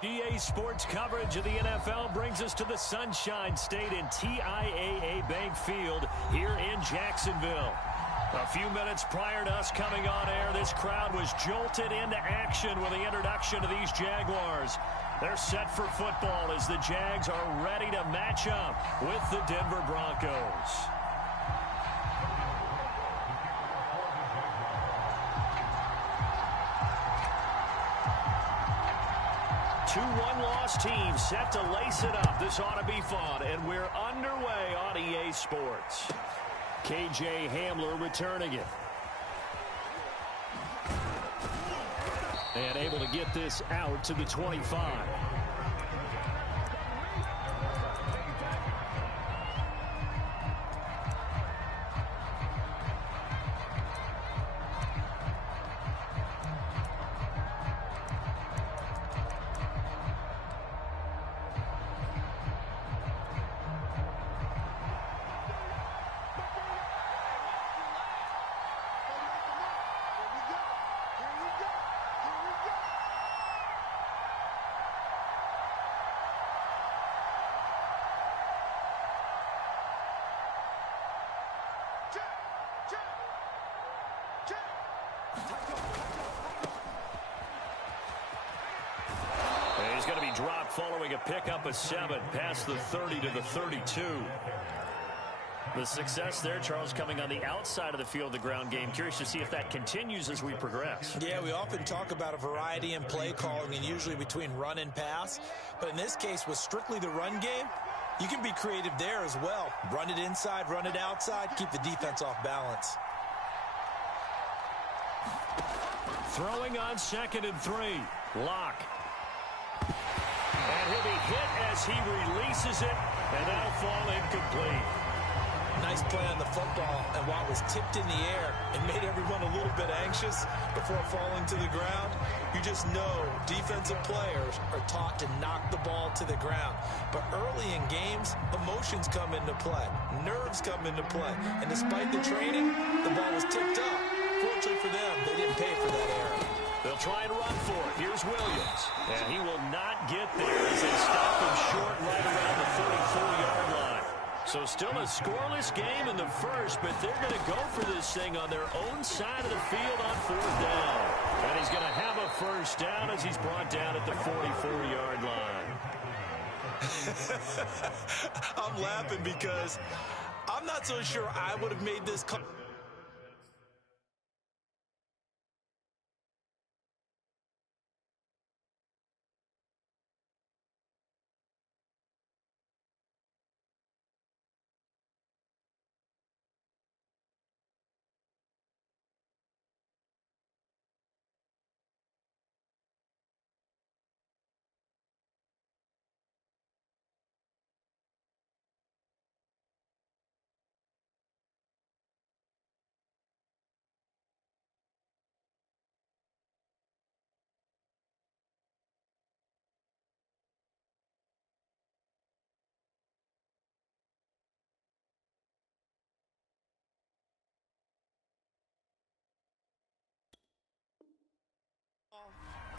EA Sports coverage of the NFL brings us to the Sunshine State in TIAA Bank Field here in Jacksonville. A few minutes prior to us coming on air, this crowd was jolted into action with the introduction of these Jaguars. They're set for football as the Jags are ready to match up with the Denver Broncos. 2-1 loss team set to lace it up. This ought to be fun, and we're underway on EA Sports. KJ Hamler returning it. And able to get this out to the 25. He's going to be dropped following a pickup of 7 past the 30 to the 32. The success there, Charles, coming on the outside of the field, the ground game. Curious to see if that continues as we progress. Yeah, we often talk about a variety in play calling and usually between run and pass. But in this case, with strictly the run game, you can be creative there as well. Run it inside, run it outside, keep the defense off balance. Throwing on 2nd and 3. Lock. And he'll be hit as he releases it, and that'll fall incomplete. Nice play on the football, and while it was tipped in the air, it made everyone a little bit anxious before falling to the ground. You just know defensive players are taught to knock the ball to the ground. But early in games, emotions come into play. Nerves come into play. And despite the training, the ball was tipped up. Fortunately for them, they didn't pay for that error. They'll try and run for it. Here's Williams. And he will not get there as they stop him short right around the 34-yard line. So still a scoreless game in the first, but they're going to go for this thing on their own side of the field on 4th down. And he's going to have a first down as he's brought down at the 44-yard line. I'm laughing because I'm not so sure I would have made this call.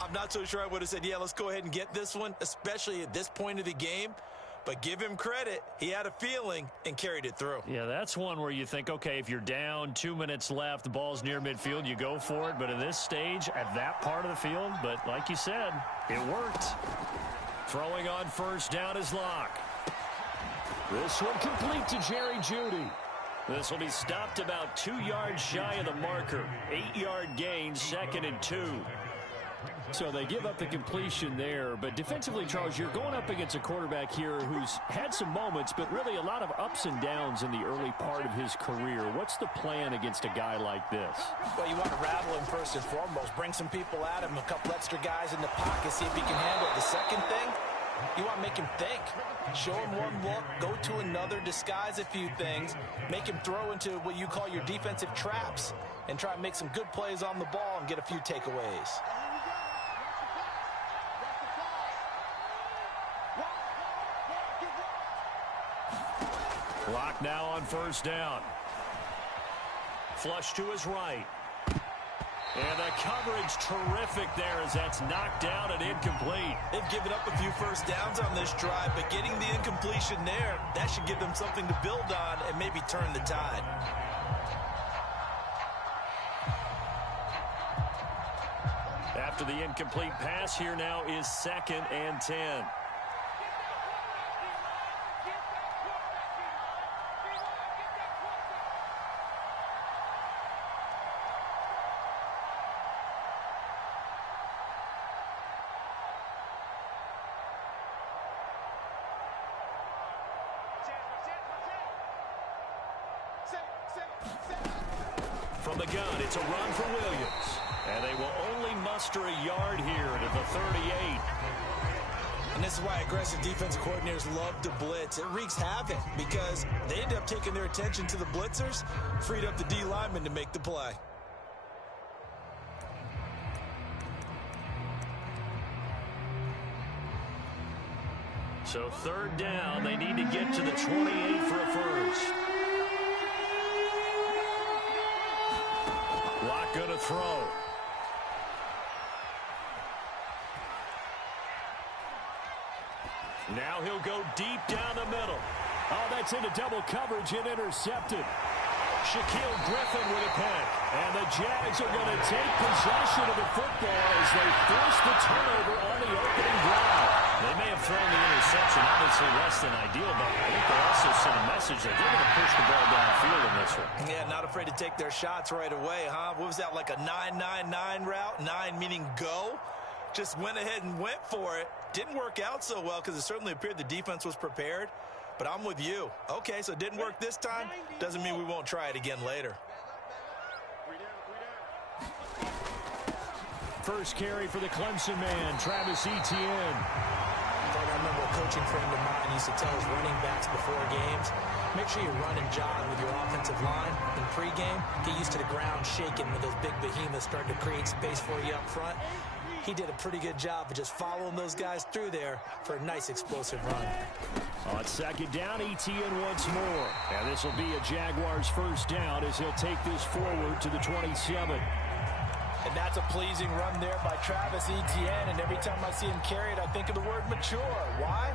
I'm not so sure I would have said, yeah, let's go ahead and get this one, especially at this point of the game. But give him credit. He had a feeling and carried it through. Yeah, that's one where you think, okay, if you're down, 2 minutes left, the ball's near midfield, you go for it. But at this stage, at that part of the field, but like you said, it worked. Throwing on 1st down is Lock. This one complete to Jerry Jeudy. This will be stopped about 2 yards shy of the marker. 8-yard gain, 2nd and 2. So they give up the completion there. But defensively, Charles, you're going up against a quarterback here who's had some moments, but really a lot of ups and downs in the early part of his career. What's the plan against a guy like this? Well, you want to rattle him first and foremost. Bring some people at him, a couple extra guys in the pocket, see if he can handle it. The second thing, you want to make him think. Show him one look, go to another, disguise a few things, make him throw into what you call your defensive traps, and try and make some good plays on the ball and get a few takeaways. Lock now on 1st down. Flush to his right. And the coverage terrific there as that's knocked down and incomplete. They've given up a few first downs on this drive, but getting the incompletion there, that should give them something to build on and maybe turn the tide. After the incomplete pass, here now is 2nd and 10. From the gun, it's a run for Williams. And they will only muster a yard here to the 38. And this is why aggressive defensive coordinators love to blitz. It wreaks havoc because they end up taking their attention to the blitzers, freed up the D lineman to make the play. So 3rd down, they need to get to the 28 for a first. Lock going to throw. Now he'll go deep down the middle. Oh, that's into double coverage and intercepted. Shaquille Griffin with a pick. And the Jags are going to take possession of the football as they force the turnover on the opening drive. They may have thrown the interception, obviously less than ideal, but I think they also sent a message that they're going to push the ball downfield in this one. Yeah, not afraid to take their shots right away, huh? What was that, like a 9-9-9 route? 9 meaning go? Just went ahead and went for it. Didn't work out so well because it certainly appeared the defense was prepared. But I'm with you. Okay, so it didn't work this time. Doesn't mean we won't try it again later. First carry for the Clemson man, Travis Etienne. I remember a coaching friend of mine used to tell his running backs before games, make sure you run and jog with your offensive line in pregame. Get used to the ground shaking when those big behemoths start to create space for you up front. He did a pretty good job of just following those guys through there for a nice explosive run. On 2nd down, Etienne once more. And this will be a Jaguars first down as he'll take this forward to the 27. And that's a pleasing run there by Travis Etienne. And every time I see him carry it, I think of the word mature. Why?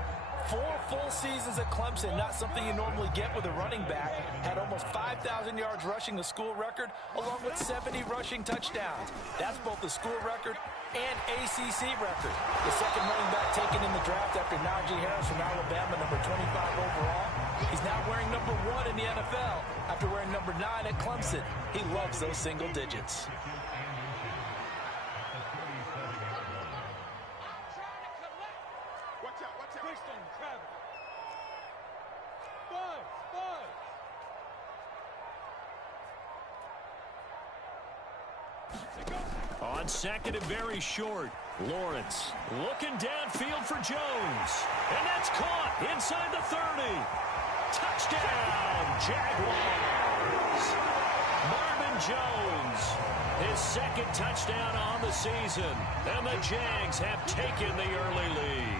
4 full seasons at Clemson, not something you normally get with a running back. Had almost 5,000 yards rushing, the school record, along with 70 rushing touchdowns. That's both the school record and ACC record. The second running back taken in the draft after Najee Harris from Alabama, number 25 overall. He's now wearing number 1 in the NFL after wearing number 9 at Clemson. He loves those single digits. On 2nd and very short, Lawrence looking downfield for Jones. And that's caught inside the 30. Touchdown, Jaguars. Marvin Jones, his 2nd touchdown on the season. And the Jags have taken the early lead.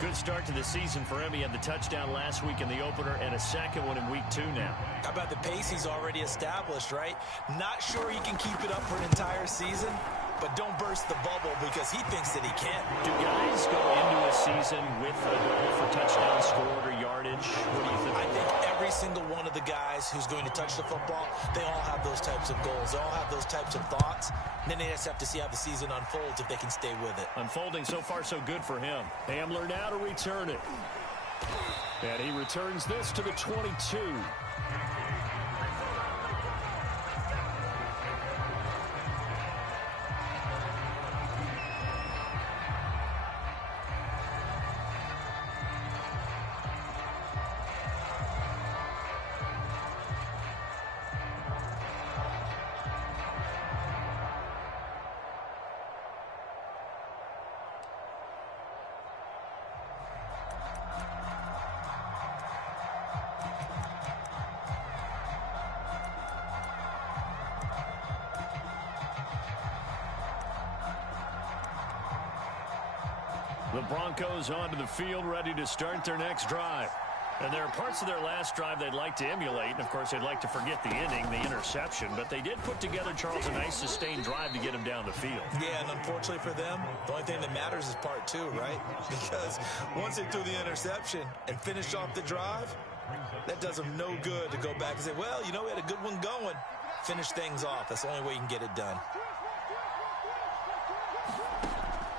Good start to the season for him. He had the touchdown last week in the opener and a 2nd one in week 2 now. How about the pace he's already established, right? Not sure he can keep it up for an entire season, but don't burst the bubble because he thinks that he can. Do guys go into a season with a goal for touchdown scored or yardage? What do you think? I think every single one of the guys who's going to touch the football, they all have those types of goals. They all have those types of thoughts. And then they just have to see how the season unfolds if they can stay with it. Unfolding so far so good for him. Hamler now to return it. And he returns this to the 22. The Broncos onto the field, ready to start their next drive. And there are parts of their last drive they'd like to emulate. And, of course, they'd like to forget the inning, the interception. But they did put together, Charles, a nice sustained drive to get him down the field. Yeah, and unfortunately for them, the only thing that matters is part two, right? Because once they threw the interception and finished off the drive, that does them no good to go back and say, well, you know, we had a good one going. Finish things off. That's the only way you can get it done.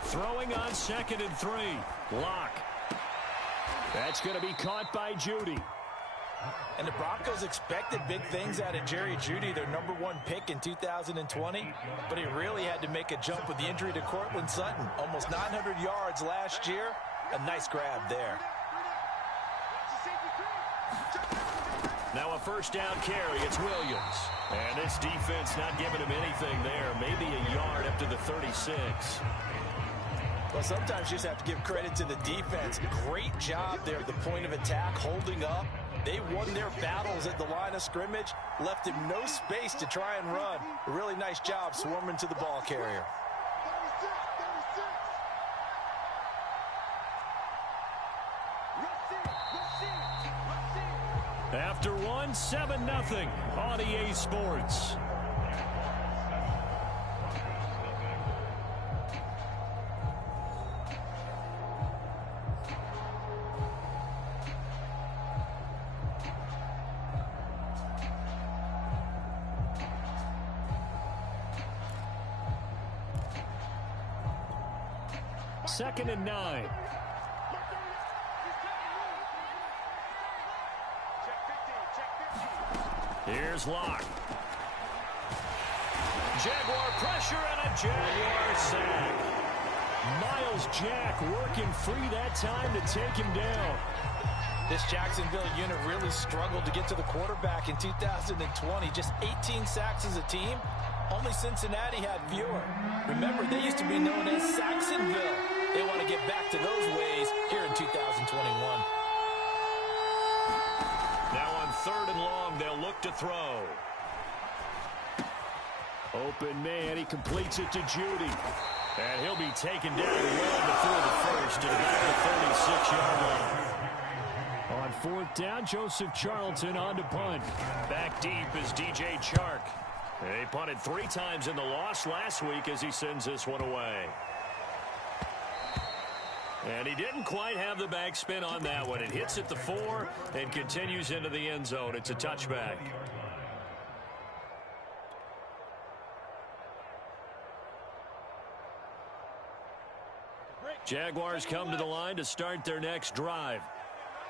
Throwing on 2nd and 3. Lock. That's going to be caught by Judy. And the Broncos expected big things out of Jerry Jeudy, their #1 pick in 2020. But he really had to make a jump with the injury to Cortland Sutton. Almost 900 yards last year. A nice grab there. Now a first down carry. It's Williams. And this defense not giving him anything there. Maybe a yard up to the 36. Well, sometimes you just have to give credit to the defense. Great job there at the point of attack, holding up. They won their battles at the line of scrimmage, left him no space to try and run. A really nice job swarming to the ball carrier. After one, 7-0 on EA Sports. Second and 9. Here's Locke. Jaguar pressure and a Jaguar sack. Miles Jack working free that time to take him down. This Jacksonville unit really struggled to get to the quarterback in 2020. Just 18 sacks as a team. Only Cincinnati had fewer. Remember, they used to be known as Saxonville. They want to get back to those ways here in 2021. Now on 3rd and long, they'll look to throw. Open man, he completes it to Judy. And he'll be taken down well before the first to about the 36-yard line. On 4th down, Joseph Charlton on to punt. Back deep is DJ Chark. He punted 3 times in the loss last week as he sends this one away. And he didn't quite have the backspin on that one. It hits at the 4 and continues into the end zone. It's a touchback. Jaguars come to the line to start their next drive.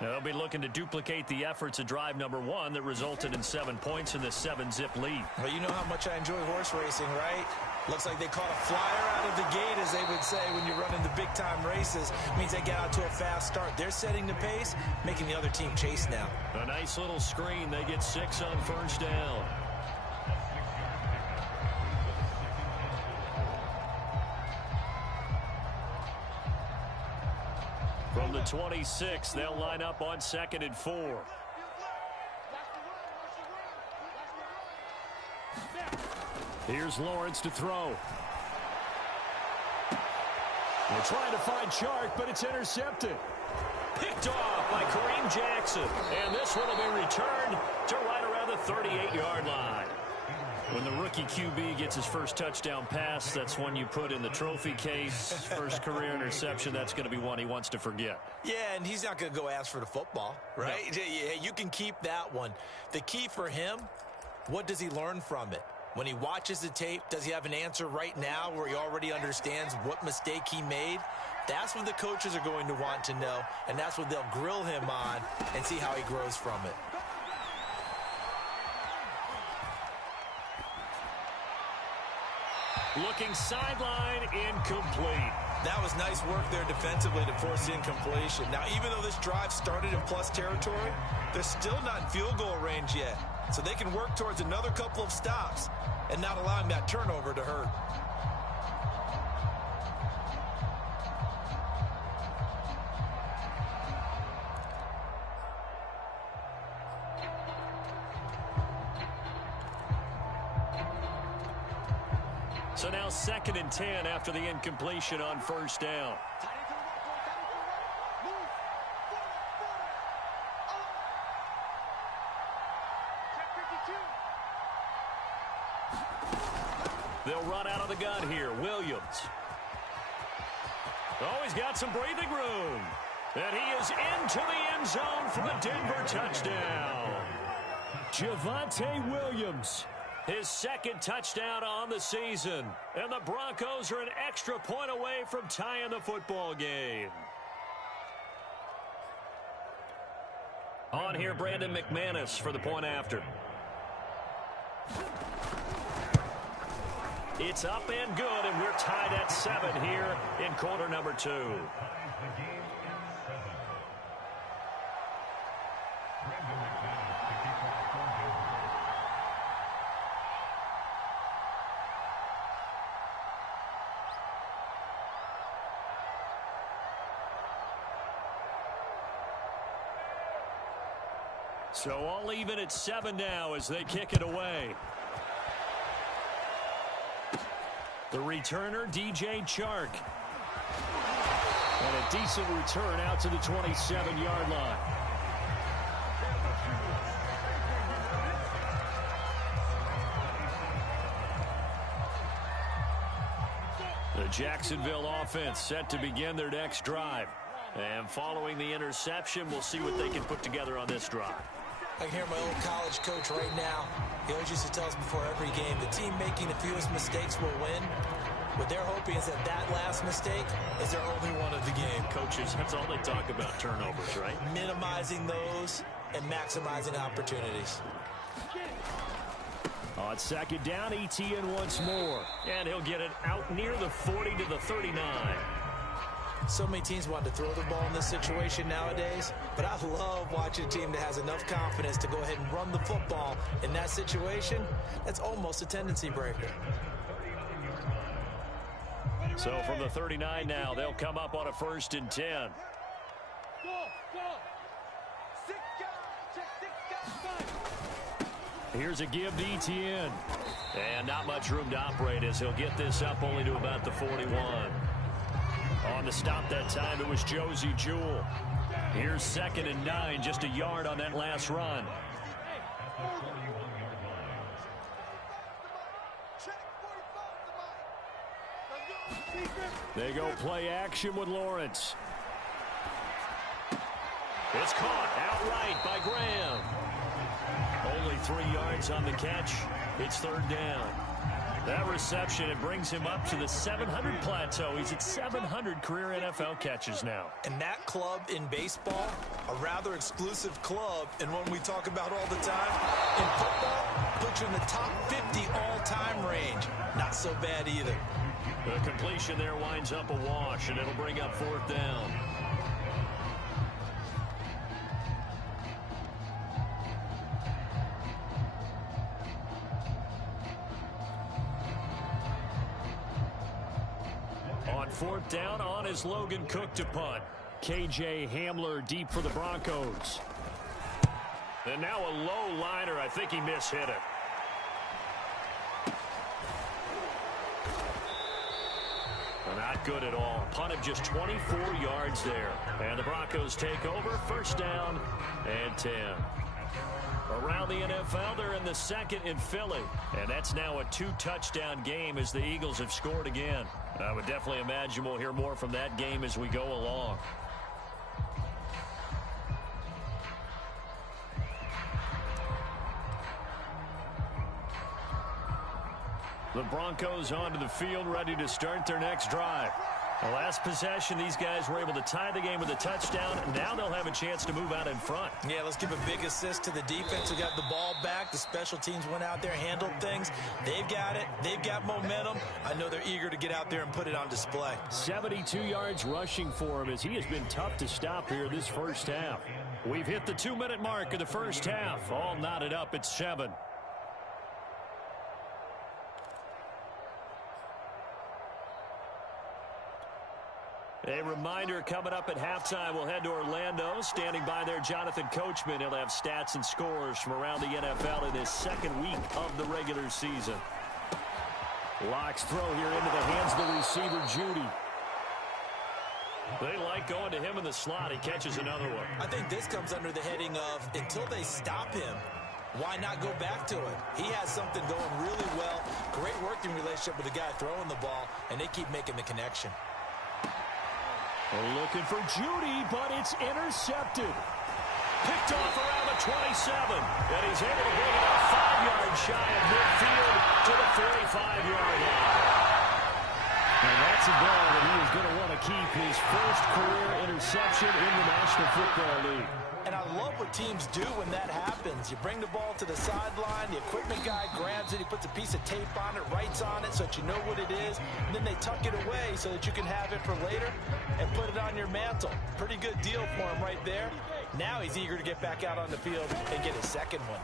They'll be looking to duplicate the efforts of drive #1 that resulted in 7 points in the 7-zip lead. Well, you know how much I enjoy horse racing, right? Looks like they caught a flyer out of the gate, as they would say, when you're running the big-time races. It means they get out to a fast start. They're setting the pace, making the other team chase now. A nice little screen. They get 6 on first down. From the 26, they'll line up on 2nd and 4. Here's Lawrence to throw. They're trying to find Chark, but it's intercepted. Picked off by Kareem Jackson. And this one will be returned to right around the 38-yard line. When the rookie QB gets his first touchdown pass, that's one you put in the trophy case. First career interception, that's going to be one he wants to forget. Yeah, and he's not going to go ask for the football, right? No. Yeah, you can keep that one. The key for him, what does he learn from it? When he watches the tape, does he have an answer right now where he already understands what mistake he made? That's what the coaches are going to want to know, and that's what they'll grill him on and see how he grows from it. Looking sideline, incomplete. That was nice work there defensively to force the incompletion. Now, even though this drive started in plus territory, they're still not in field goal range yet. So they can work towards another couple of stops and not allowing that turnover to hurt. So now 2nd and 10 after the incompletion on first down. They'll run out of the gun here. Williams. Oh, he's got some breathing room. And he is into the end zone for the Denver touchdown. Javonte Williams, his second touchdown on the season. And the Broncos are an extra point away from tying the football game. On here, Brandon McManus for the point after. It's up and good, and we're tied at 7 here in quarter number 2. So all even at 7 now as they kick it away. The returner, DJ Chark. And a decent return out to the 27-yard line. The Jacksonville offense set to begin their next drive. And following the interception, we'll see what they can put together on this drive. I can hear my old college coach right now. He always used to tell us before every game, the team making the fewest mistakes will win. What they're hoping is that last mistake is their only one of the game. Coaches, that's all they talk about, turnovers, right? Minimizing those and maximizing opportunities. On second down, Etienne once more. And he'll get it out near the 40 to the 39. So many teams want to throw the ball in this situation nowadays, but I love watching a team that has enough confidence to go ahead and run the football in that situation. That's almost a tendency breaker. So from the 39 now, they'll come up on a 1st and 10. Here's a give to Etienne. And not much room to operate as he'll get this up only to about the 41. On the stop that time, it was Josie Jewell. Here's 2nd and 9, just a yard on that last run. They go play action with Lawrence. It's caught outright by Graham. Only 3 yards on the catch. It's 3rd down. That reception, it brings him up to the 700 plateau. He's at 700 career NFL catches now. And that club in baseball, a rather exclusive club, and one we talk about all the time. In football, puts you in the top 50 all-time range. Not so bad either. The completion there winds up a wash, and it'll bring up 4th down. On 4th down, on is Logan Cook to punt. KJ Hamler deep for the Broncos. And now a low liner. I think he mishit it. Not good at all. Punt of just 24 yards there. And the Broncos take over. 1st down and 10. Around the NFL, they're in the 2nd in Philly. And that's now a 2-touchdown game as the Eagles have scored again. I would definitely imagine we'll hear more from that game as we go along. The Broncos onto the field, ready to start their next drive. The last possession, these guys were able to tie the game with a touchdown. Now they'll have a chance to move out in front. Yeah, let's give a big assist to the defense who got the ball back. The special teams went out there, handled things. They've got it. They've got momentum. I know they're eager to get out there and put it on display. 72 yards rushing for him as he has been tough to stop here this 1st half. We've hit the 2-minute mark of the 1st half. All knotted up at 7. A reminder coming up at halftime, we'll head to Orlando. Standing by there, Jonathan Coachman. He'll have stats and scores from around the NFL in his 2nd week of the regular season. Locks throw here into the hands of the receiver, Judy. They like going to him in the slot. He catches another one. I think this comes under the heading of until they stop him, Why not go back to it? He has something going really well. Great working relationship with the guy throwing the ball, and they keep making the connection. We're looking for Judy, but it's intercepted. Picked off around the 27, and he's able to bring it up 5 yards shy of midfield to the 45-yard line. And that's a ball that he is going to want to keep, his first career interception in the National Football League. And I love what teams do when that happens. You bring the ball to the sideline, the equipment guy grabs it, he puts a piece of tape on it, writes on it so that you know what it is, and then they tuck it away so that you can have it for later and put it on your mantle. Pretty good deal for him right there. Now he's eager to get back out on the field and get his second one.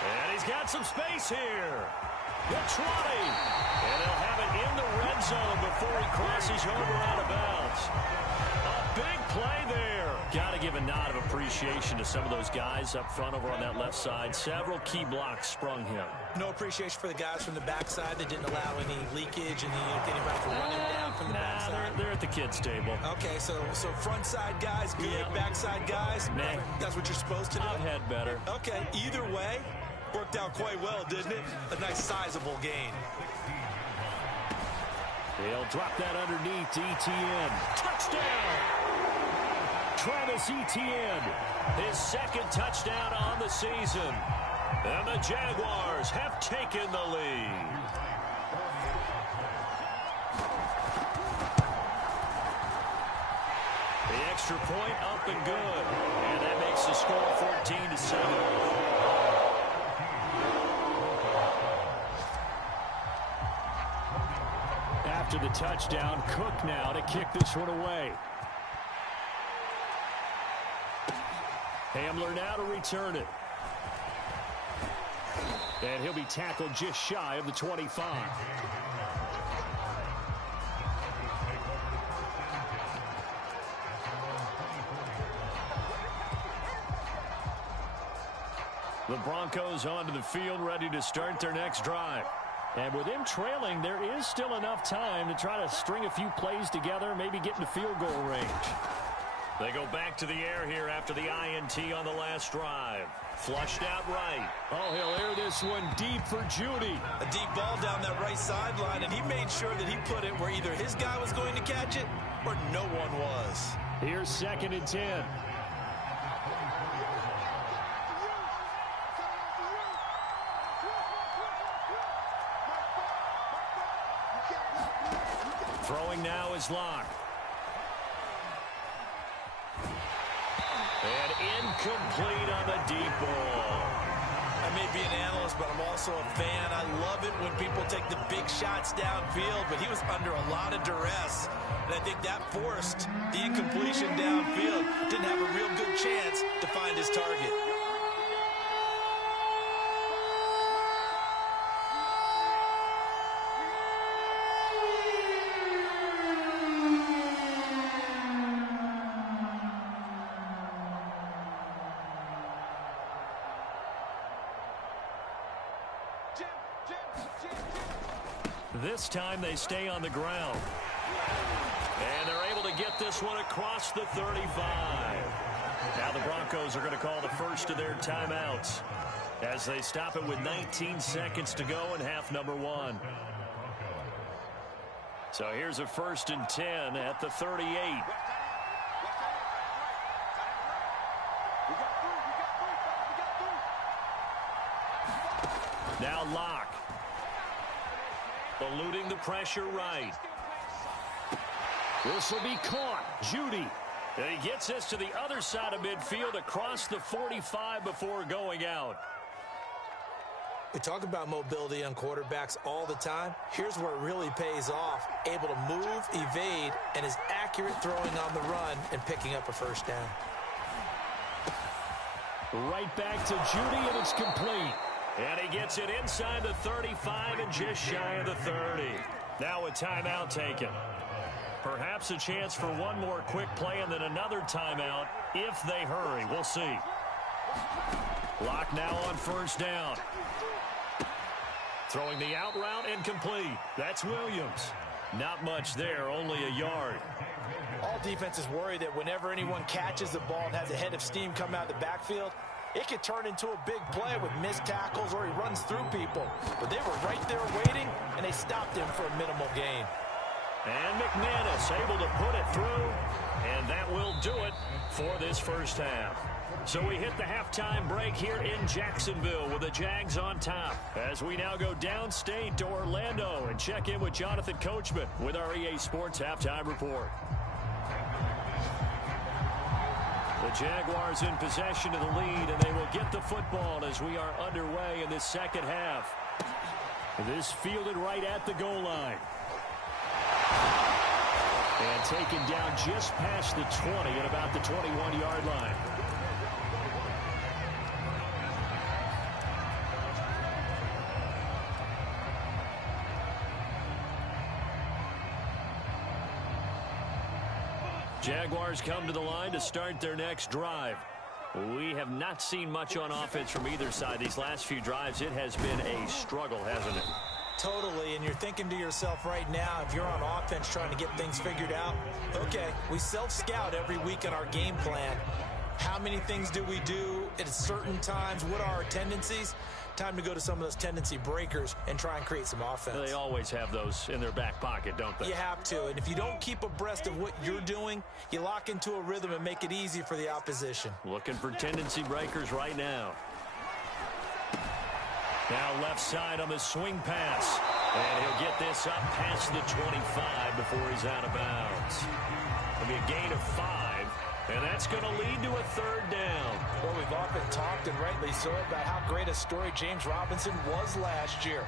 And he's got some space here. The 20. And he'll have it in the red zone before he crosses over out of bounds. A big play there. Got to give a nod of appreciation to some of those guys up front over on that left side. Several key blocks sprung him. No appreciation for the guys from the backside that didn't allow any leakage and anybody from running down from the backside. They're at the kids' table. Okay, so front side guys, good. Yeah. Backside guys, nah. That's what you're supposed to do? I've had better. Okay, either way, worked out quite well, didn't it? A nice sizable gain. He'll drop that underneath to Etienne. Touchdown! Travis Etienne, his second touchdown on the season. And the Jaguars have taken the lead. The extra point up and good. And that makes the score 14-7. After the touchdown, Cook now to kick this one away. Hamler now to return it. And he'll be tackled just shy of the 25. The Broncos onto the field, ready to start their next drive. And with him trailing, there is still enough time to try to string a few plays together, maybe get into field goal range. They go back to the air here after the INT on the last drive. Flushed out right. Oh, he'll air this one deep for Judy. A deep ball down that right sideline, and he made sure that he put it where either his guy was going to catch it or no one was. Here's 2nd and 10. Throwing now is Locke. And incomplete on the deep ball. I may be an analyst, but I'm also a fan. I love it when people take the big shots downfield, but he was under a lot of duress. And I think that forced the incompletion downfield. Didn't have a real good chance to find his target. This time they stay on the ground. And they're able to get this one across the 35. Now the Broncos are going to call the first of their timeouts as they stop it with 19 seconds to go in half number 1. So here's a 1st and 10 at the 38. Now Locke. Eluding the pressure right. This will be caught. Judy. And he gets this to the other side of midfield across the 45 before going out. We talk about mobility on quarterbacks all the time. Here's where it really pays off. Able to move, evade, and is accurate throwing on the run and picking up a first down. Right back to Judy, and it's complete. And he gets it inside the 35 and just shy of the 30. Now a timeout taken. Perhaps a chance for one more quick play and then another timeout if they hurry. We'll see. Locke now on 1st down. Throwing the out route and complete. That's Williams. Not much there, only a yard. All defenses worry that whenever anyone catches the ball and has a head of steam come out of the backfield, It could turn into a big play with missed tackles or he runs through people. But they were right there waiting, and they stopped him for a minimal gain. And McManus able to put it through, and that will do it for this first half. So we hit the halftime break here in Jacksonville with the Jags on top. As we now go downstate to Orlando and check in with Jonathan Coachman with our EA Sports Halftime Report. The Jaguars in possession of the lead, and they will get the football as we are underway in this second half. This fielded right at the goal line. And taken down just past the 20 at about the 21-yard line. Jaguars come to the line to start their next drive. We have not seen much on offense from either side. These last few drives, it has been a struggle, hasn't it? Totally, and you're thinking to yourself right now, if you're on offense trying to get things figured out, okay, we self-scout every week in our game plan. How many things do we do at certain times? What are our tendencies? Time to go to some of those tendency breakers and try and create some offense. They always have those in their back pocket, don't they? You have to, and if you don't keep abreast of what you're doing, you lock into a rhythm and make it easy for the opposition. Looking for tendency breakers right now. Now left side on the swing pass. And he'll get this up past the 25 before he's out of bounds. It'll be a gain of 5, and that's going to lead to a third down. Well, we've often talked, and rightly so, about how great a story James Robinson was last year.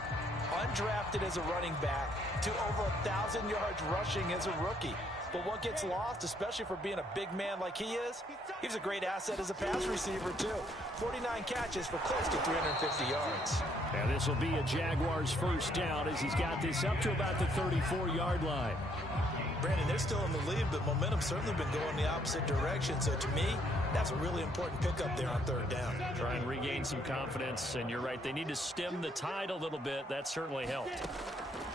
Undrafted as a running back to over 1,000 yards rushing as a rookie. But what gets lost, especially for being a big man like he is, he was a great asset as a pass receiver, too. 49 catches for close to 350 yards. And this will be a Jaguars first down as he's got this up to about the 34-yard line. Brandon, they're still in the lead, but momentum's certainly been going the opposite direction. So to me, that's a really important pickup there on third down. Try and regain some confidence, and you're right, they need to stem the tide a little bit. That certainly helped.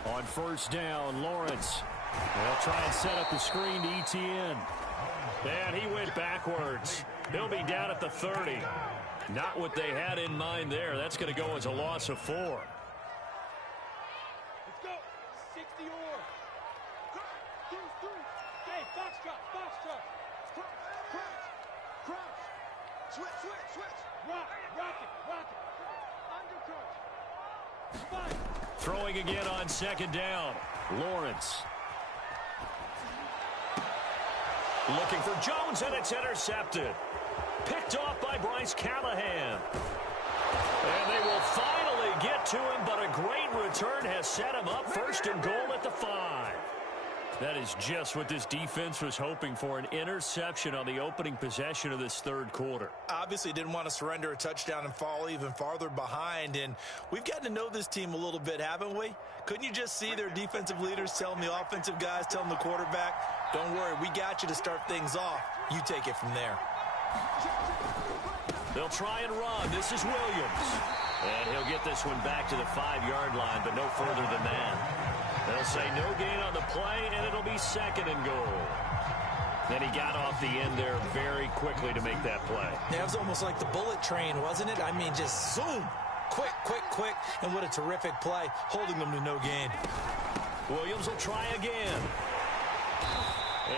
On first down, Lawrence. They'll try and set up the screen to Etienne. And he went backwards. He'll be down at the 30. Not what they had in mind there. That's going to go as a loss of 4. Let's go. 60 or. Hey, box drop. Crunch. Switch. Rock it. Undercut. Throwing again on second down. Lawrence. Looking for Jones, and it's intercepted. Picked off by Bryce Callahan. And they will finally get to him, but a great return has set him up first and goal at the 5. That is just what this defense was hoping for, an interception on the opening possession of this third quarter. Obviously didn't want to surrender a touchdown and fall even farther behind, and we've gotten to know this team a little bit, haven't we? Couldn't you just see their defensive leaders telling the offensive guys, telling the quarterback, don't worry, we got you to start things off. You take it from there. They'll try and run. This is Williams. And he'll get this one back to the 5-yard line, but no further than that. They'll say no gain on the play, and it'll be second and goal. Then he got off the end there very quickly to make that play. Yeah, it was almost like the bullet train, wasn't it? I mean, just zoom. Quick. And what a terrific play, holding them to no gain. Williams will try again.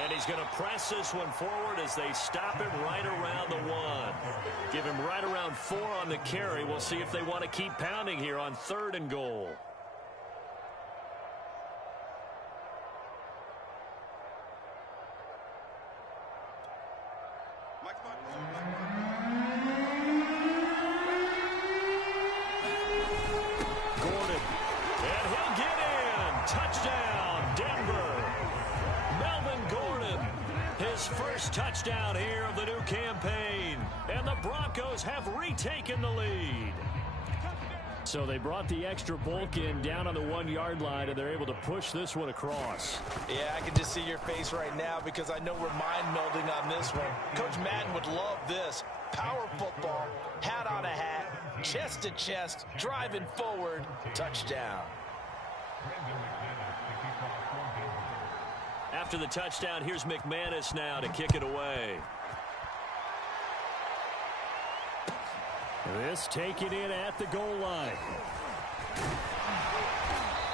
And he's going to press this one forward as they stop him right around the 1. Give him right around 4 on the carry. We'll see if they want to keep pounding here on third and goal. Gordon. And he'll get in. Touchdown, Denver. Melvin Gordon, his first touchdown here of the new campaign. And the Broncos have retaken the lead. So they brought the extra bulk in down on the 1-yard line, and they're able to push this one across. Yeah, I can just see your face right now because I know we're mind melding on this one. Coach Madden would love this. Power football, hat on a hat, chest to chest, driving forward, touchdown. After the touchdown, here's McManus now to kick it away. This taken in at the goal line.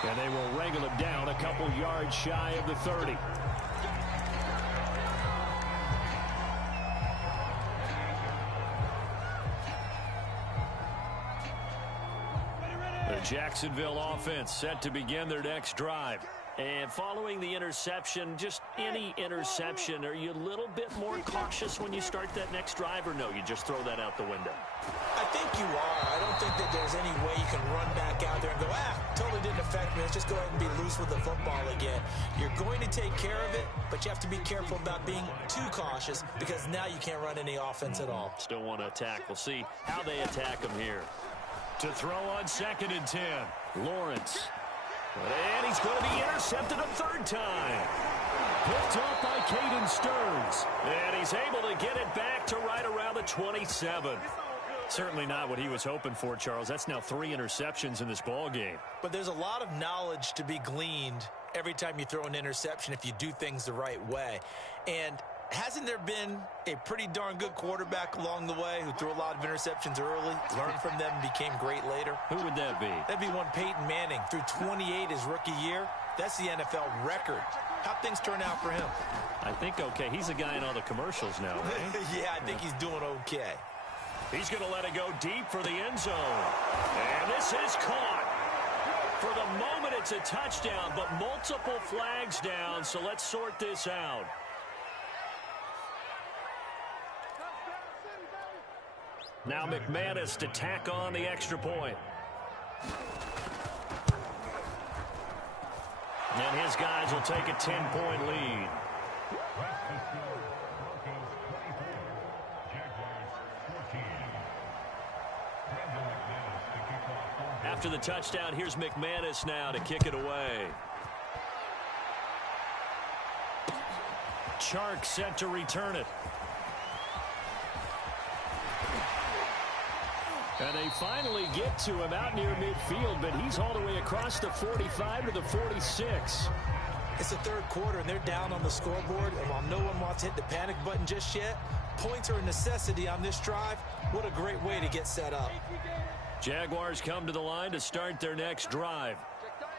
And they will wrangle him down a couple yards shy of the 30. The Jacksonville offense set to begin their next drive. And following the interception, just any interception, are you a little bit more cautious when you start that next drive, or no, you just throw that out the window? I think you are. I don't think that there's any way you can run back out there and go, totally didn't affect me. Let's just go ahead and be loose with the football again. You're going to take care of it, but you have to be careful about being too cautious because now you can't run any offense at all. Still want to attack. We'll see how they attack him here. To throw on 2nd and 10, Lawrence. And he's going to be intercepted a third time. Picked up by Caden Stearns. And he's able to get it back to right around the 27. Certainly not what he was hoping for, Charles. That's now 3 interceptions in this ball game. But there's a lot of knowledge to be gleaned every time you throw an interception if you do things the right way. And hasn't there been a pretty darn good quarterback along the way who threw a lot of interceptions early, learned from them, and became great later? Who would that be? That'd be one Peyton Manning. Threw 28 his rookie year. That's the NFL record. How'd things turn out for him? I think okay. He's a guy in all the commercials now, right? Yeah, I think he's doing okay. He's going to let it go deep for the end zone. And this is caught. For the moment, it's a touchdown, but multiple flags down, so let's sort this out. Now McManus to tack on the extra point. And his guys will take a 10-point lead. After the touchdown, here's McManus now to kick it away. Chark set to return it. And they finally get to him out near midfield, but he's all the way across the 45 to the 46. It's the third quarter, and they're down on the scoreboard. And while no one wants to hit the panic button just yet, points are a necessity on this drive. What a great way to get set up. Jaguars come to the line to start their next drive.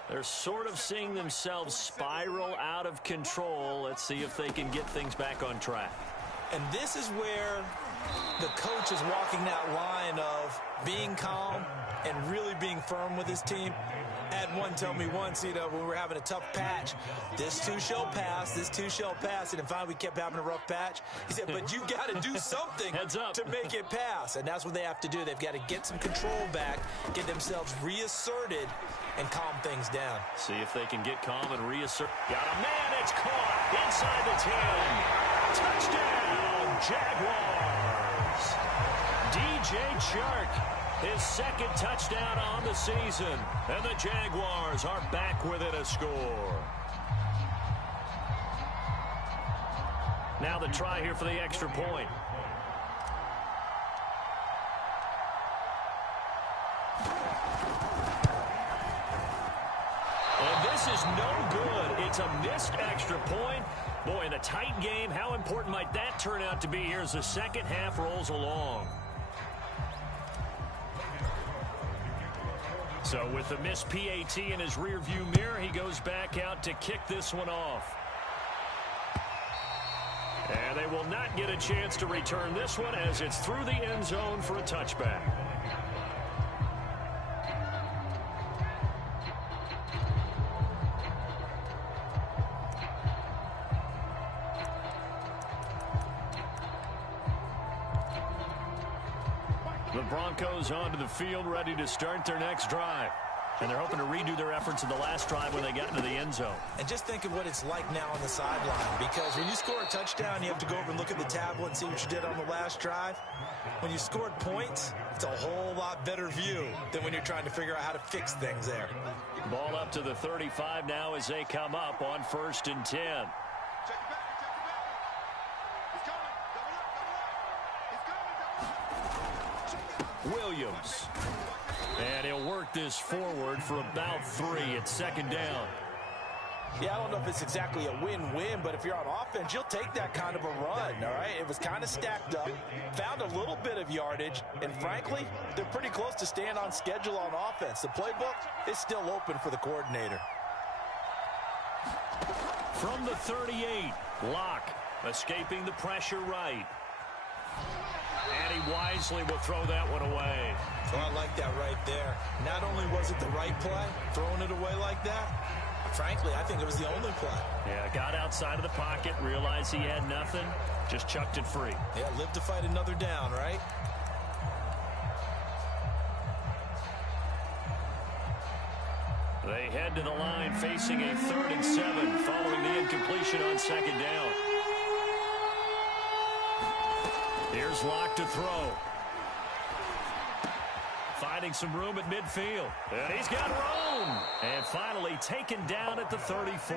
They're sort of seeing themselves spiral out of control. Let's see if they can get things back on track. And this is where the coach is walking that line of being calm and really being firm with his team. I had one tell me once, when we were having a tough patch, this too shall pass, this too shall pass. And finally we kept having a rough patch. He said, but you got to do something to make it pass. And that's what they have to do. They've got to get some control back, get themselves reasserted, and calm things down. See if they can get calm and reassert. Got a man, it's caught inside the 10. Touchdown, Jaguars. DJ Chark. His second touchdown on the season. And the Jaguars are back within a score. Now the try here for the extra point. And this is no good. It's a missed extra point. Boy, in a tight game, how important might that turn out to be here as the second half rolls along? So with the missed PAT in his rearview mirror, he goes back out to kick this one off. And they will not get a chance to return this one as it's through the end zone for a touchback. The Broncos onto the field, ready to start their next drive. And they're hoping to redo their efforts in the last drive when they got into the end zone. And just think of what it's like now on the sideline, because when you score a touchdown, you have to go over and look at the tablet and see what you did on the last drive. When you scored points, it's a whole lot better view than when you're trying to figure out how to fix things there. Ball up to the 35 now as they come up on 1st and 10. Williams. And he'll work this forward for about 3 at 2nd down. Yeah, I don't know if it's exactly a win-win, but if you're on offense, you'll take that kind of a run, all right? It was kind of stacked up, found a little bit of yardage, and frankly, they're pretty close to staying on schedule on offense. The playbook is still open for the coordinator. From the 38, Locke escaping the pressure right. And he wisely will throw that one away. Well, I like that right there. Not only was it the right play, throwing it away like that, frankly, I think it was the only play. Yeah, got outside of the pocket, realized he had nothing, just chucked it free. Yeah, live to fight another down, right? They head to the line facing a 3rd and 7 following the incompletion on 2nd down. Here's Locke to throw. Finding some room at midfield. And he's got room. And finally taken down at the 34.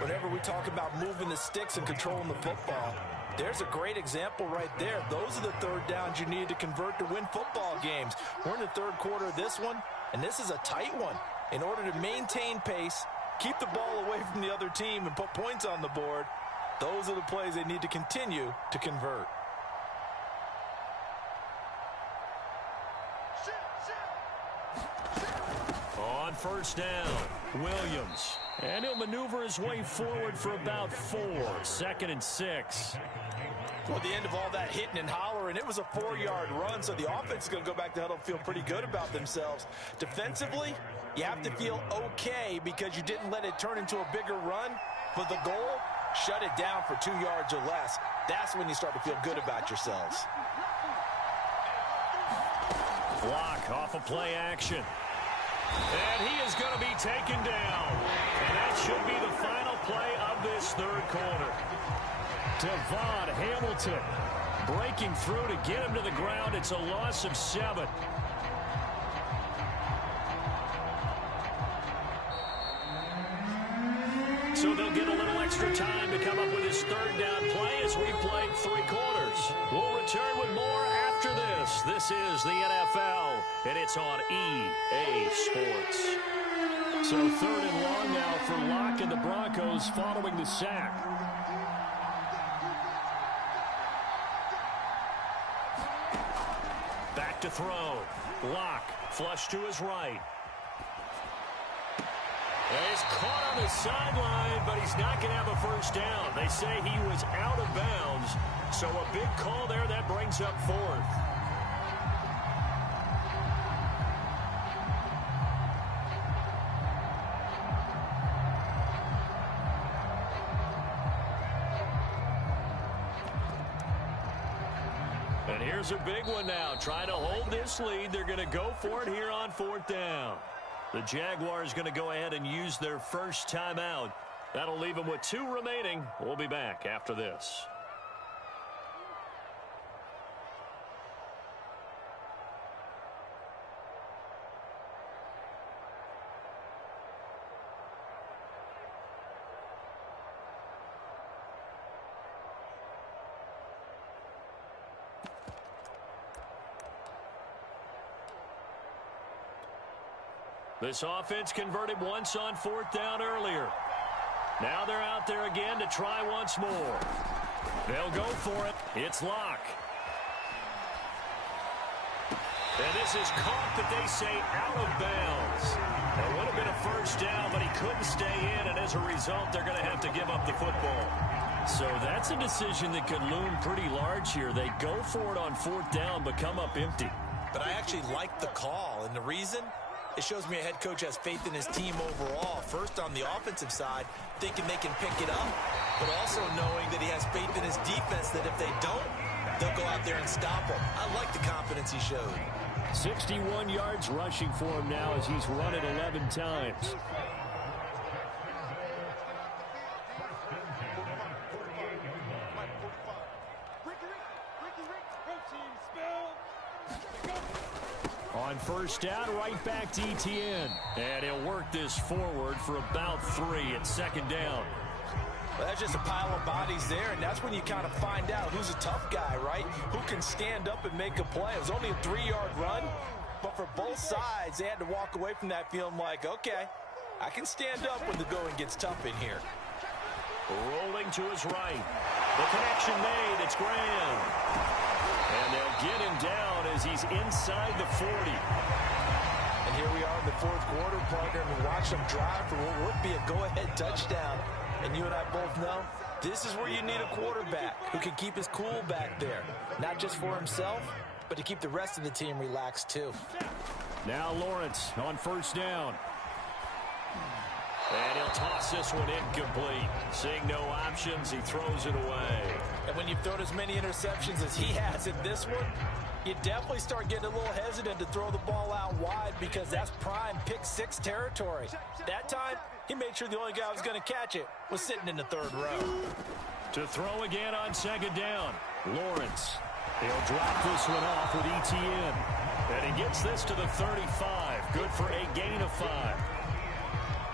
Whenever we talk about moving the sticks and controlling the football, there's a great example right there. Those are the 3rd downs you need to convert to win football games. We're in the 3rd quarter of this one, and this is a tight one. In order to maintain pace, keep the ball away from the other team, and put points on the board, those are the plays they need to continue to convert. On 1st down, Williams. And he'll maneuver his way forward for about 4. 2nd and 6. Well, the end of all that hitting and hollering, it was a 4-yard run, so the offense is going to go back to huddle and feel pretty good about themselves. Defensively, you have to feel okay because you didn't let it turn into a bigger run, but the goal, shut it down for 2 yards or less. That's when you start to feel good about yourselves. Block off of play action. And he is going to be taken down. And that should be the final play of this 3rd quarter. Devon Hamilton breaking through to get him to the ground. It's a loss of 7. So they'll get a little extra time to come up with his 3rd down play as we played 3 quarters. We'll return with more after this. This is the NFL, and it's on EA Sports. So 3rd and long now for Locke and the Broncos following the sack. Back to throw. Locke flush to his right. He's caught on the sideline, but he's not going to have a 1st down. They say he was out of bounds, so a big call there that brings up 4th. And here's a big one now. Trying to hold this lead. They're going to go for it here on 4th down. The Jaguars going to go ahead and use their first timeout. That'll leave them with 2 remaining. We'll be back after this. This offense converted once on 4th down earlier. Now they're out there again to try once more. They'll go for it. It's Locke. And this is caught, that they say, out of bounds. It would have been a 1st down, but he couldn't stay in, and as a result, they're going to have to give up the football. So that's a decision that could loom pretty large here. They go for it on 4th down, but come up empty. But I actually like the call, and the reason? It shows me a head coach has faith in his team overall. First, on the offensive side, thinking they can pick it up, but also knowing that he has faith in his defense that if they don't, they'll go out there and stop him. I like the confidence he showed. 61 yards rushing for him now as he's run it 11 times. On 1st down, right back to Etienne. And he'll work this forward for about 3 at 2nd down. Well, that's just a pile of bodies there, and that's when you kind of find out who's a tough guy, right? Who can stand up and make a play. It was only a 3-yard run, but for both sides, they had to walk away from that feeling like, okay, I can stand up when the going gets tough in here. Rolling to his right. The connection made. It's Graham. And they'll get him down as he's inside the 40. And here we are in the fourth quarter, partner, and watch them drive for what would be a go-ahead touchdown. And you and I both know this is where you need a quarterback who can keep his cool back there. Not just for himself, but to keep the rest of the team relaxed too. Now Lawrence on first down. And he'll toss this one incomplete. Seeing no options, he throws it away. And when you've thrown as many interceptions as he has in this one, you definitely start getting a little hesitant to throw the ball out wide because that's prime pick six territory. That time, he made sure the only guy who was going to catch it was sitting in the third row. To throw again on second down, Lawrence. He'll drop this one off with ETN. And he gets this to the 35. Good for a gain of 5.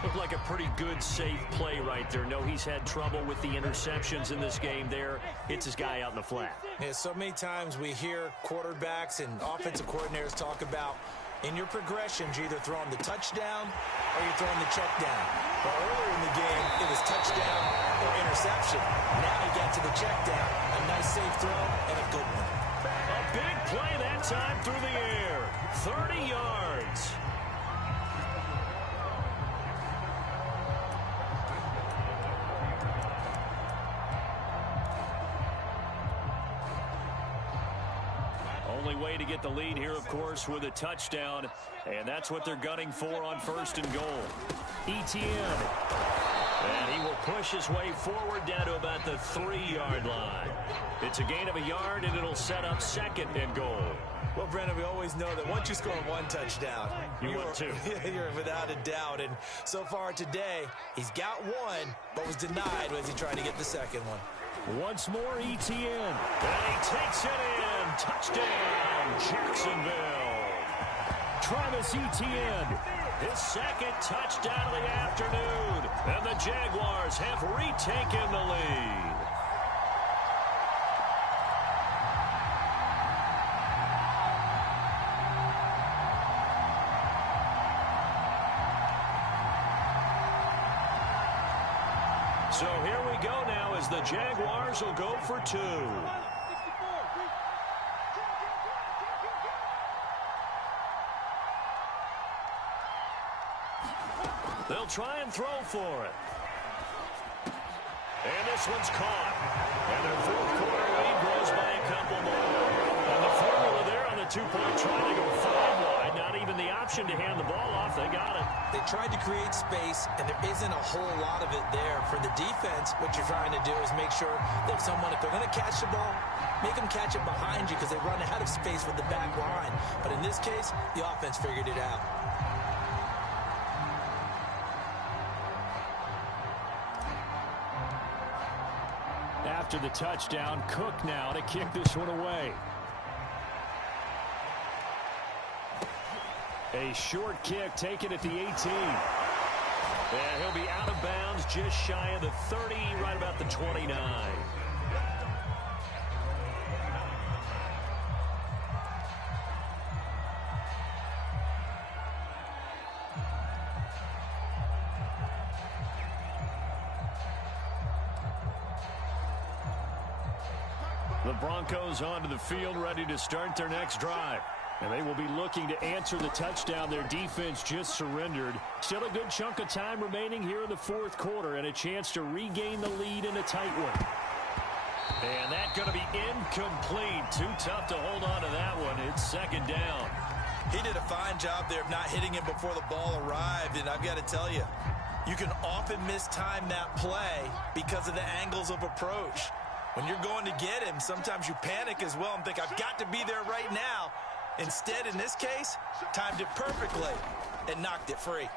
Looked like a pretty good, safe play right there. No, he's had trouble with the interceptions in this game there. Hits his guy out in the flat. Yeah, so many times we hear quarterbacks and offensive coordinators talk about in your progressions, you're either throwing the touchdown or you're throwing the check down. But earlier in the game, it was touchdown or interception. Now he got to the check down. A nice, safe throw and a good one. A big play that time through the air. 30 yards. Only way to get the lead here, of course, with a touchdown. And that's what they're gunning for on first and goal. ETN. And he will push his way forward down to about the 3-yard line. It's a gain of a yard, and it'll set up second and goal. Well, Brandon, we always know that once you score one touchdown, you want two. You're without a doubt. And so far today, he's got one, but was denied as he tried to get the second one. Once more, ETN. And he takes it in. Touchdown, Jacksonville. Travis Etienne, his second touchdown of the afternoon. And the Jaguars have retaken the lead. So here we go now as the Jaguars will go for 2. They'll try and throw for it. And this one's caught. And their fourth quarter lead grows by a couple more. And the formula there on the two-point try to go 5 wide. Not even the option to hand the ball off. They got it. They tried to create space, and there isn't a whole lot of it there. For the defense, what you're trying to do is make sure that someone, if they're going to catch the ball, make them catch it behind you because they run out of space with the back line. But in this case, the offense figured it out. After the touchdown, Cook now to kick this one away. A short kick taken at the 18. And he'll be out of bounds just shy of the 30, right about the 29. The Broncos onto the field, ready to start their next drive. And they will be looking to answer the touchdown their defense just surrendered. Still a good chunk of time remaining here in the fourth quarter and a chance to regain the lead in a tight one. And that's going to be incomplete. Too tough to hold on to that one. It's second down. He did a fine job there of not hitting him before the ball arrived. And I've got to tell you, you can often mistime that play because of the angles of approach. When you're going to get him, sometimes you panic as well and think, I've got to be there right now. Instead, in this case, timed it perfectly and knocked it free.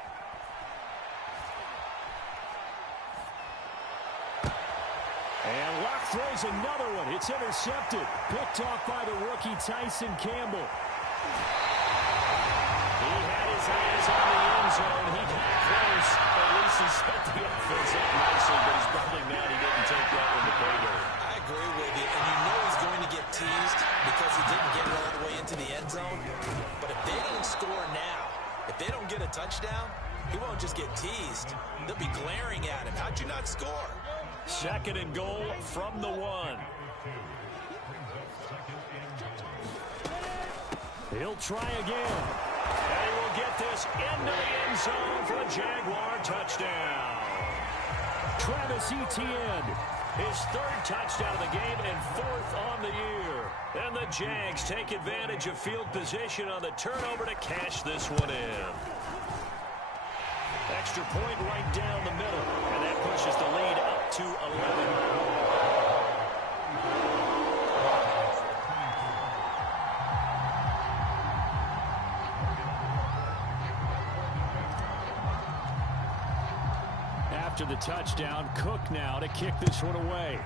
And Luck throws another one. It's intercepted. Picked off by the rookie Tyson Campbell. He had his eyes on the end zone. He got close. At least he set the offense up nicely, but he's probably mad he didn't take that one to payday. I agree with you, and you know he's going to get teased because he didn't get it all the way into the end zone. But if they don't score now, if they don't get a touchdown, he won't just get teased. They'll be glaring at him. How'd you not score? 2nd and goal from the 1. He'll try again. And he will get this into the end zone for a Jaguar touchdown. Travis Etienne, his 3rd touchdown of the game and 4th on the year. And the Jags take advantage of field position on the turnover to cash this one in. Extra point right down the middle, and that pushes the lead up to 11. After the touchdown, Cook now to kick this one away.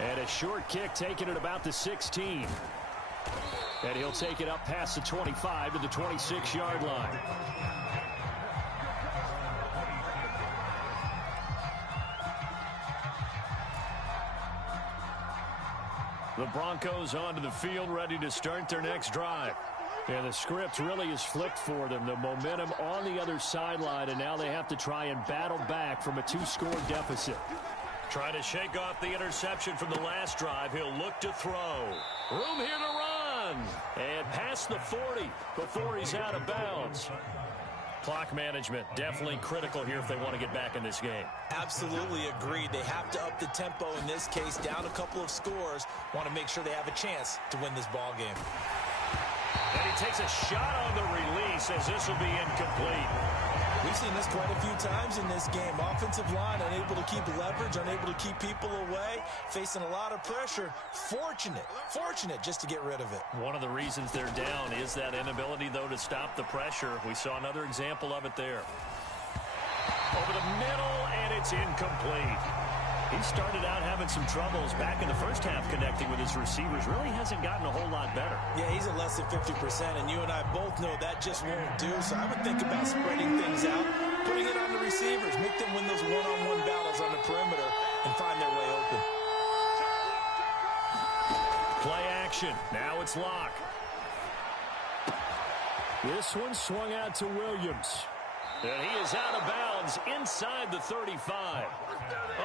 And a short kick taken at about the 16. And he'll take it up past the 25 to the 26-yard line. The Broncos onto the field, ready to start their next drive. And the script really is flipped for them. The momentum on the other sideline, and now they have to try and battle back from a 2-score deficit. Trying to shake off the interception from the last drive. He'll look to throw. Room here to run. And past the 40 before he's out of bounds. Clock management definitely critical here if they want to get back in this game. Absolutely agreed. They have to up the tempo in this case. Down a couple of scores. Want to make sure they have a chance to win this ball game. And he takes a shot on the release as this will be incomplete. We've seen this quite a few times in this game. Offensive line unable to keep leverage, unable to keep people away, facing a lot of pressure. Fortunate just to get rid of it. One of the reasons they're down is that inability, though, to stop the pressure. We saw another example of it there. Over the middle, and it's incomplete. He started out having some troubles back in the first half connecting with his receivers. Really hasn't gotten a whole lot better. Yeah, he's at less than 50%, and you and I both know that just won't do. So I would think about spreading things out, putting it on the receivers, make them win those one-on-one battles on the perimeter and find their way open. Play action. Now it's Locke. This one swung out to Williams. And he is out of bounds inside the 35.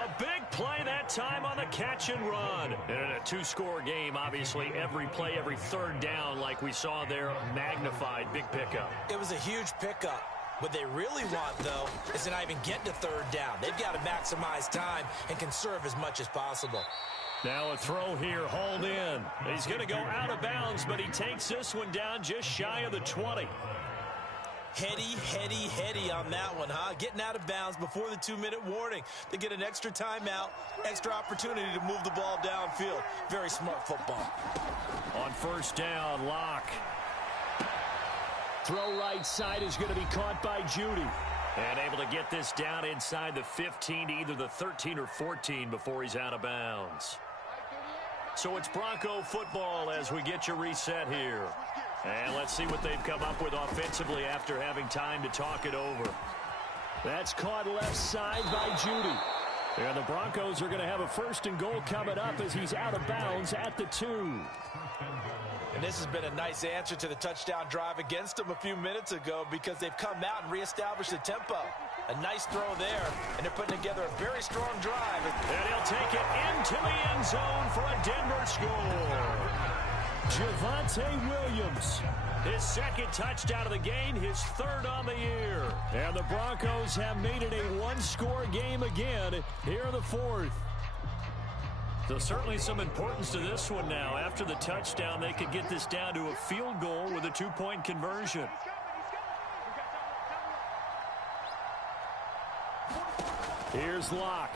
A big play that time on the catch and run. And in a 2-score game, obviously, every play, every 3rd down, like we saw there, magnified. Big pickup. It was a huge pickup. What they really want, though, is to not even get to 3rd down. They've got to maximize time and conserve as much as possible. Now a throw here, hauled in. He's going to go out of bounds, but he takes this one down just shy of the 20. Heady on that one, huh? Getting out of bounds before the 2-minute warning. They get an extra timeout, extra opportunity to move the ball downfield. Very smart football. On 1st down, Locke. Throw right side is going to be caught by Judy. And able to get this down inside the 15 to either the 13 or 14 before he's out of bounds. So it's Bronco football as we get you reset here. And let's see what they've come up with offensively after having time to talk it over. That's caught left side by Judy. And the Broncos are going to have a 1st and goal coming up as he's out of bounds at the 2. And this has been a nice answer to the touchdown drive against them a few minutes ago because they've come out and reestablished the tempo. A nice throw there, and they're putting together a very strong drive. And he'll take it into the end zone for a Denver score. Javonte Williams, his 2nd touchdown of the game, his 3rd on the year. And the Broncos have made it a 1-score game again here in the 4th. So certainly some importance to this one now. After the touchdown, they could get this down to a field goal with a 2-point conversion. Here's Locke.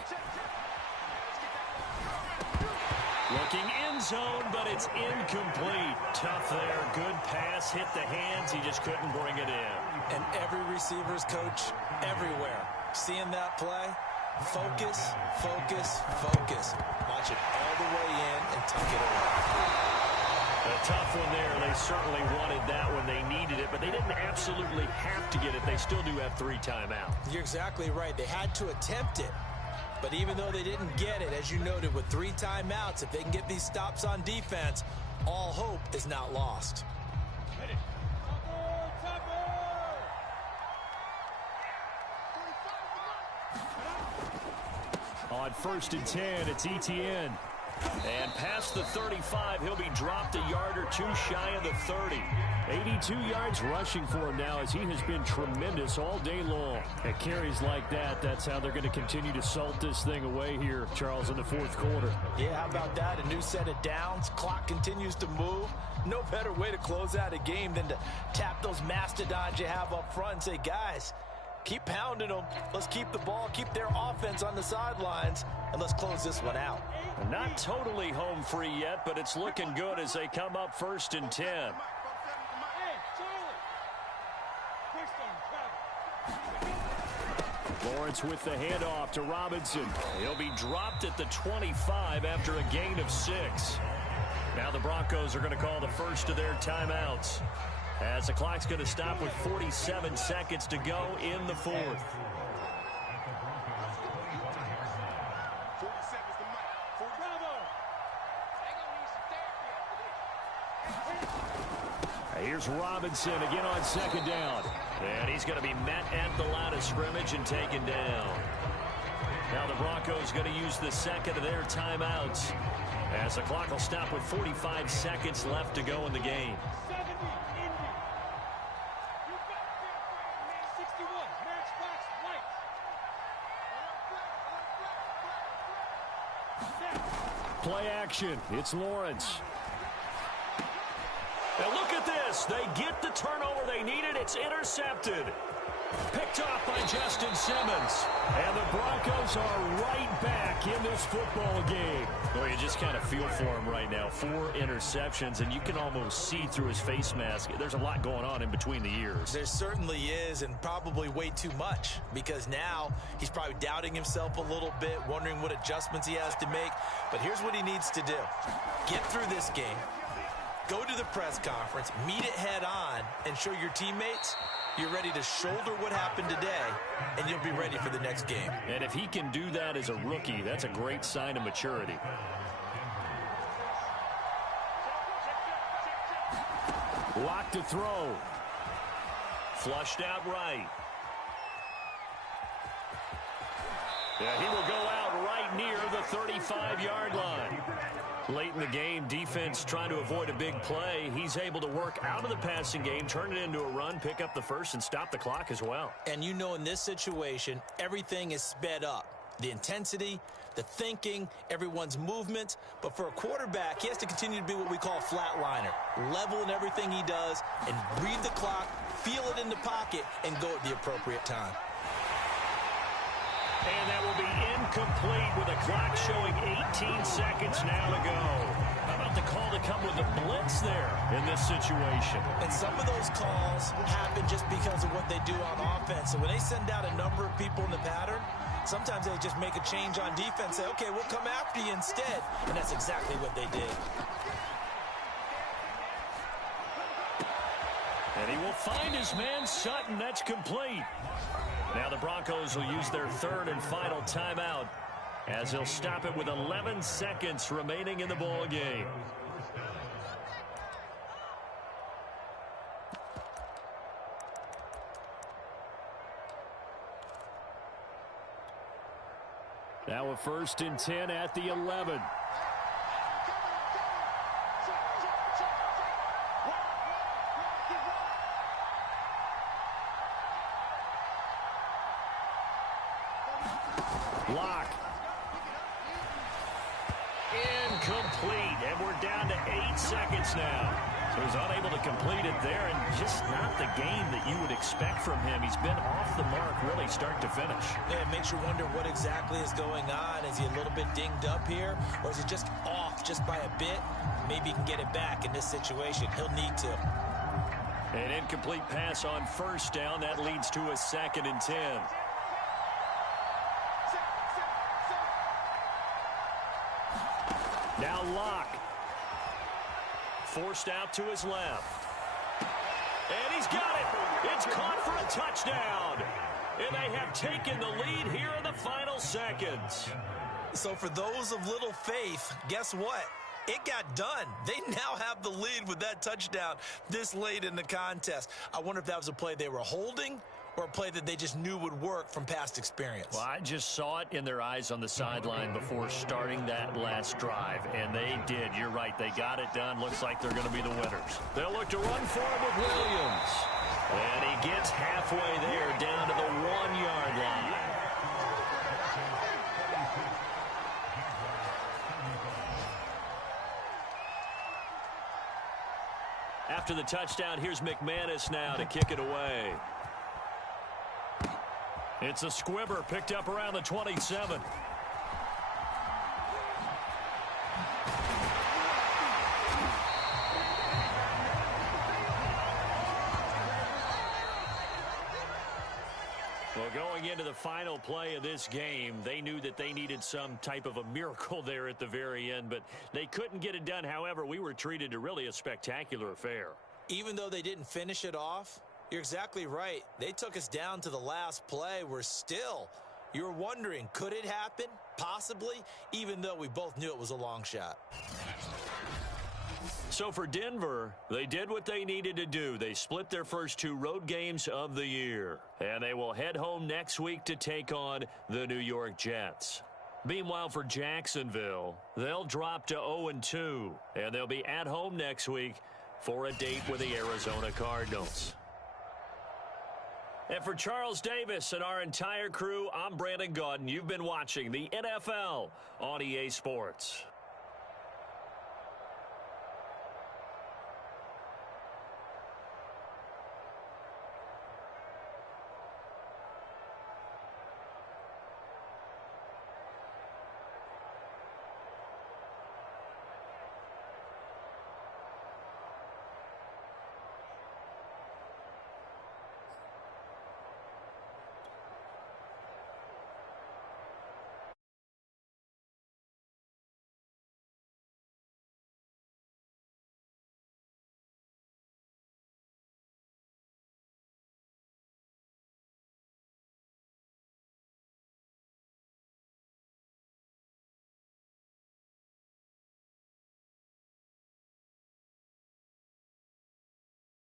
Looking end zone, but it's incomplete. Tough there. Good pass. Hit the hands. He just couldn't bring it in. And every receiver's coach everywhere. Seeing that play, focus. Watch it all the way in and tuck it away. A tough one there. They certainly wanted that one. They needed it, but they didn't absolutely have to get it. They still do have 3 timeouts. You're exactly right. They had to attempt it. But even though they didn't get it, as you noted, with 3 timeouts, if they can get these stops on defense, all hope is not lost. 1st and 10. It's Etienne. And past the 35, he'll be dropped a yard or two shy of the 30. 82 yards rushing for him now as he has been tremendous all day long. At carries like that, that's how they're going to continue to salt this thing away here, Charles, in the 4th quarter. Yeah, how about that? A new set of downs. Clock continues to move. No better way to close out a game than to tap those mastodons you have up front and say, guys, keep pounding them. Let's keep the ball, keep their offense on the sidelines, and let's close this one out. Not totally home free yet, but it's looking good as they come up 1st and 10. Lawrence with the handoff to Robinson. He'll be dropped at the 25 after a gain of 6. Now the Broncos are going to call the first of their timeouts, as the clock's going to stop with 47 seconds to go in the 4th. Here's Robinson again on 2nd down. And he's going to be met at the line of scrimmage and taken down. Now the Broncos going to use the second of their timeouts, as the clock will stop with 45 seconds left to go in the game. Play action. It's Lawrence. Now look at this. They get the turnover they needed. It's intercepted. Picked off by Justin Simmons. And the Broncos are right back in this football game. Well, you just kind of feel for him right now. 4 interceptions, and you can almost see through his face mask. There's a lot going on in between the ears. There certainly is, and probably way too much, because now he's probably doubting himself a little bit, wondering what adjustments he has to make. But here's what he needs to do. Get through this game. Go to the press conference, meet it head on, and show your teammates you're ready to shoulder what happened today, and you'll be ready for the next game. And if he can do that as a rookie, that's a great sign of maturity. Lock to throw. Flushed out right. Yeah, he will go out right near the 35-yard line. Late in the game, defense trying to avoid a big play. He's able to work out of the passing game, turn it into a run, pick up the first, and stop the clock as well. And you know, in this situation, everything is sped up. The intensity, the thinking, everyone's movement. But for a quarterback, he has to continue to be what we call a flatliner. Level in everything he does and read the clock, feel it in the pocket, and go at the appropriate time. And that will be incomplete with a clock showing 18 seconds now to go. How about the call to come with a blitz there in this situation? And some of those calls happen just because of what they do on offense. So when they send out a number of people in the pattern, sometimes they just make a change on defense, say, okay, we'll come after you instead. And that's exactly what they did. And he will find his man Sutton. That's complete. Now the Broncos will use their 3rd and final timeout, as they'll stop it with 11 seconds remaining in the ball game. Now a 1st and 10 at the 11. Lock. Incomplete, and we're down to 8 seconds now. So he's unable to complete it there, and just not the game that you would expect from him. He's been off the mark really start to finish. Yeah, it makes you wonder what exactly is going on. Is he a little bit dinged up here, or is he just off just by a bit? Maybe he can get it back in this situation. He'll need to. An incomplete pass on 1st down. That leads to a 2nd and 10. Now Lock. Forced out to his left. And he's got it. It's caught for a touchdown. And they have taken the lead here in the final seconds. So for those of little faith, guess what? It got done. They now have the lead with that touchdown this late in the contest. I wonder if that was a play they were holding or a play that they just knew would work from past experience? Well, I just saw it in their eyes on the sideline before starting that last drive, and they did. You're right. They got it done. Looks like they're going to be the winners. They'll look to run for it with Williams. And he gets halfway there down to the 1-yard line. After the touchdown, here's McManus now to kick it away. It's a squibber picked up around the 27. Well, going into the final play of this game, they knew that they needed some type of a miracle there at the very end, but they couldn't get it done. However, we were treated to really a spectacular affair. Even though they didn't finish it off, you're exactly right. They took us down to the last play. We're still, you're wondering, could it happen? Possibly, even though we both knew it was a long shot. So for Denver, they did what they needed to do. They split their first 2 road games of the year, and they will head home next week to take on the New York Jets. Meanwhile, for Jacksonville, they'll drop to 0-2, and they'll be at home next week for a date with the Arizona Cardinals. And for Charles Davis and our entire crew, I'm Brandon Gaudin. You've been watching the NFL on EA Sports.